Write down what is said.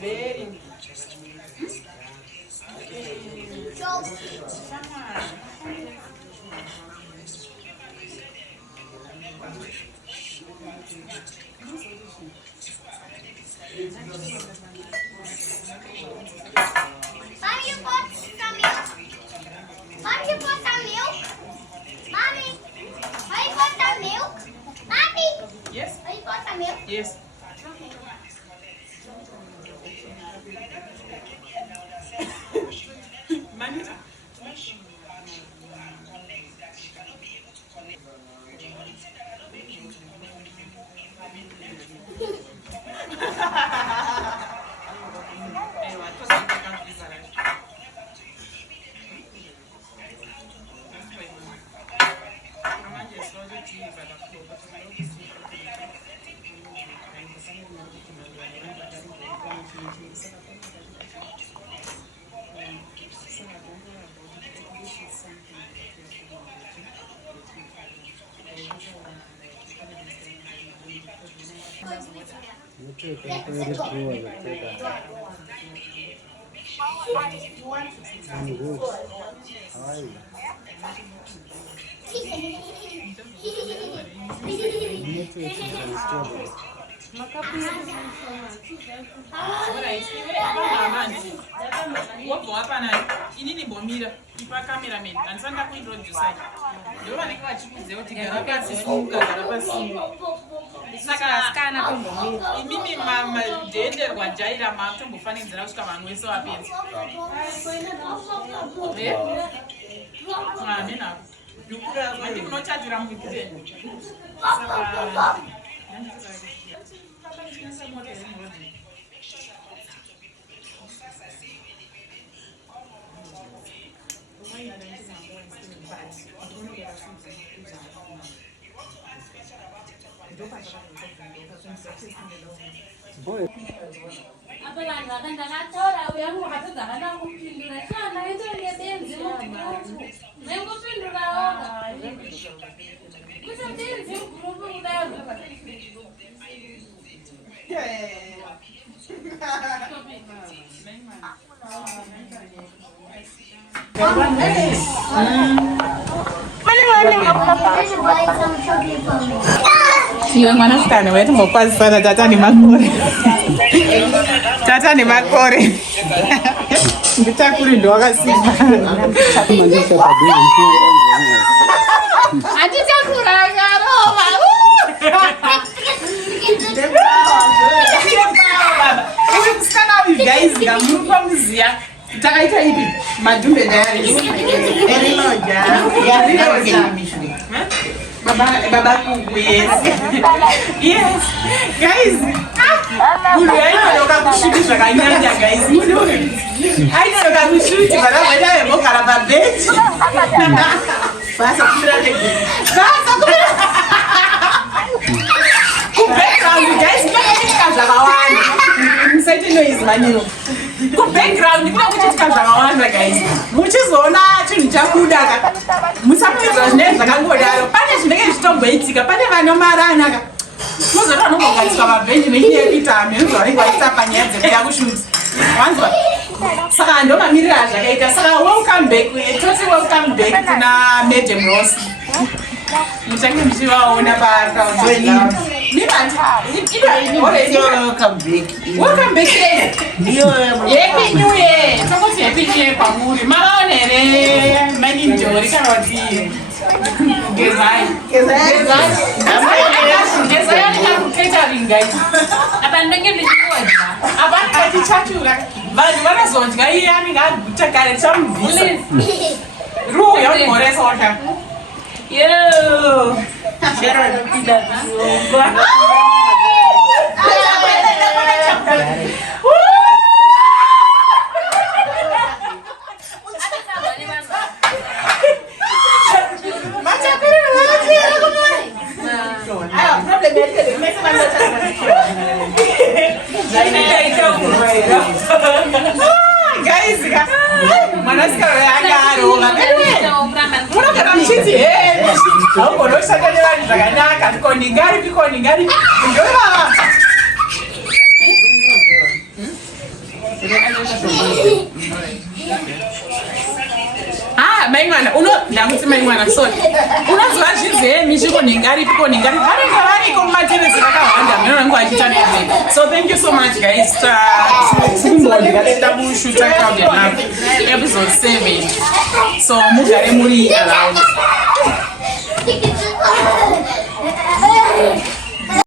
Very. Yes. Yes. Manita. Inini bomira ipa cameraman ansanda kuintroduce ndo vanenge vachikuziva kuti gara pasi simuka gara pasi saka kana tombomira imimi madhenderwa jaira matombofanira kusvika vanhu vese vapedza menako mandi kunotatira mukiteni saka Iwe mwanasikana wetu mokwazi sana tata ni makore. Tata ni makore. Nditakuri ndo wakasimba. Atitakura ngaroma. Guys, ngamupa muzia. Takaita hivi madumbe diaries. Erinoja. Baba kuku, yes. Yes. Guys. Mulu ainonoka kushuti kanyanja guys. Mulu ainonoka kushuti barabara yemokara babeti. Basa kumira legi. Basa kumira. Background guys, kika zvakawanda. Musaite noise maniro. Ku background kuna kuchitika zvakawanda guys. Muchizoona chinhu chakuda musapedza zvinenge zvakangodaro. Pane zvinenge zvichitomboitika, pane vanomarana ka. Muzota nombogatsika mabhenji nechiyekuita menuzva vanenge vachiita panyaya dzekuda kushuti. Wanzwa? Saka ndomamirira zvakaita. Saka welcome back. Toti welcome back kuna Madam Ross. Muchange muchivaona paakaunti. Welcome back. Happy New Year. Tokoti Happy New Year kwamuri. Mavaonere maninjori kana kuti gezai. Gezai catering guys. Apa ndenge ndichiwadya. Apa ndichatura. Vanhu vanozodya iye anenge aguta kare chamubvisa. Ru yamoresa waka. Yo. Sharon tidak. Guys, mana sekarang agak aroga. Muna kena mshiti, muna shakanyarani zvakanaka koningari ndio baba maimwana ndakuti maimwana sorry unoziva zvizemi chikoningari vanenge variko mumatenesi vakawanda mino vangu vachiita nezve. So thank you so much guys. Tikumbondika tichida kushuta crowd enough episode 7, so mugare muri around.